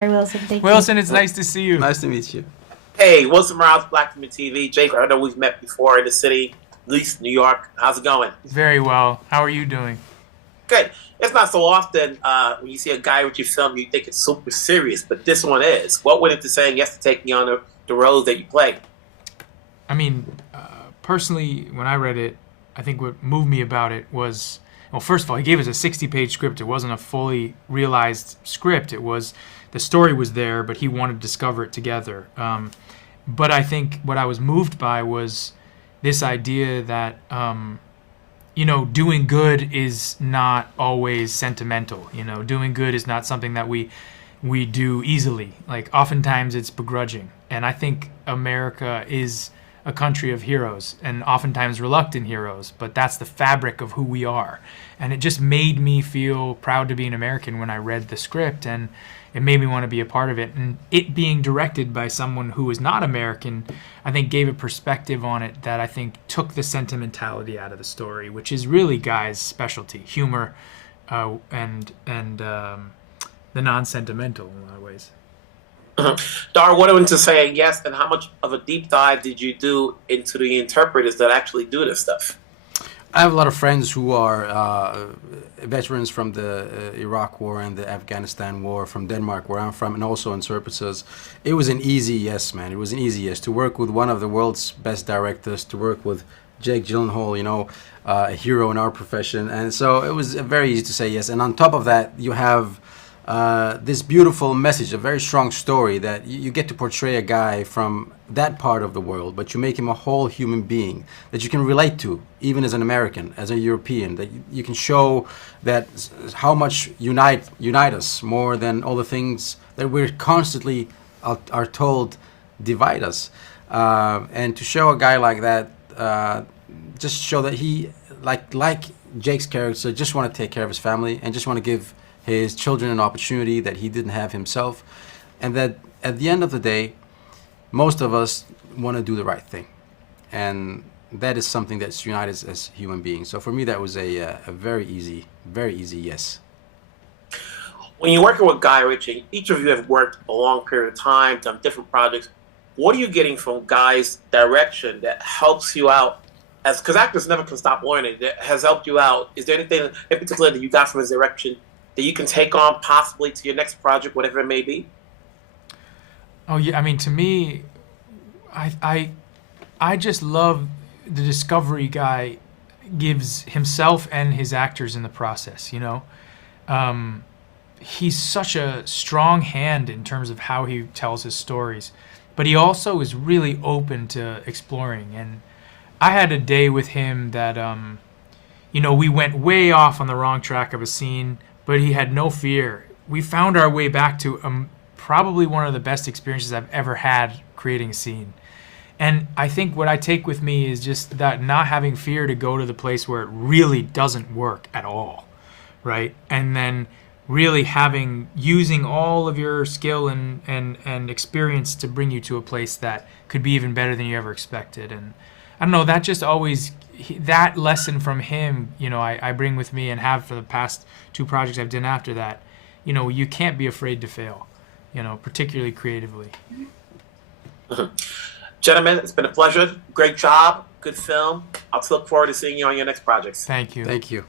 Wilson, thank you. Wilson, it's nice to see you. Nice to meet you. Hey, Wilson Morales, Black Women TV. Jake, I know we've met before in the city, at least New York. How's it going? Very well. How are you doing? Good. It's not so often when you see a guy with your film, you think it's super serious, but this one is. What went into saying yes to take me on the roles that you play? I mean, personally, when I read it, I think what moved me about it was, well, first of all, he gave us a 60-page script. It wasn't a fully realized script. It was, the story was there, but he wanted to discover it together. But I think what I was moved by was this idea that, doing good is not always sentimental. Doing good is not something that we do easily. Like, oftentimes it's begrudging. And I think America is a country of heroes, and oftentimes reluctant heroes, but that's the fabric of who we are. And it just made me feel proud to be an American when I read the script, and it made me want to be a part of it. And it being directed by someone who is not American, I think gave a perspective on it that I think took the sentimentality out of the story, which is really Guy's specialty, humor, and the non-sentimental in a lot of ways. Dar, what went into saying yes, and how much of a deep dive did you do into the interpreters that actually do this stuff? I have a lot of friends who are veterans from the Iraq War and the Afghanistan War, from Denmark, where I'm from, and also interpreters. It was an easy yes, man. It was an easy yes. To work with one of the world's best directors, to work with Jake Gyllenhaal, a hero in our profession. And so it was very easy to say yes. And on top of that, you have this beautiful message, a very strong story that you get to portray a guy from that part of the world, but you make him a whole human being that you can relate to, even as an American, as a European, that you can show that how much unite us more than all the things that we're constantly are told divide us. And to show a guy like that, just show that he, like Jake's character, just want to take care of his family and just want to give his children an opportunity that he didn't have himself, and that at the end of the day, most of us want to do the right thing, and that is something that's united us as human beings. So for me, that was a very easy yes. When you're working with Guy Ritchie, each of you have worked a long period of time, done different projects. What are you getting from Guy's direction that helps you out? Because actors never can stop learning. That has helped you out. Is there anything in particular that you got from his direction that you can take on possibly to your next project, whatever it may be? Oh yeah, I mean, to me, I just love the discovery Guy gives himself and his actors in the process. He's such a strong hand in terms of how he tells his stories, but he also is really open to exploring. And I had a day with him that we went way off on the wrong track of a scene, but he had no fear. We found our way back to probably one of the best experiences I've ever had creating a scene. And I think what I take with me is just that not having fear to go to the place where it really doesn't work at all, right? And then really using all of your skill and experience to bring you to a place that could be even better than you ever expected. And I don't know, that just always, that lesson from him, I bring with me and have for the past 2 projects I've done after that. You can't be afraid to fail, particularly creatively. Gentlemen, it's been a pleasure. Great job. Good film. I'll look forward to seeing you on your next projects. Thank you. Thank you.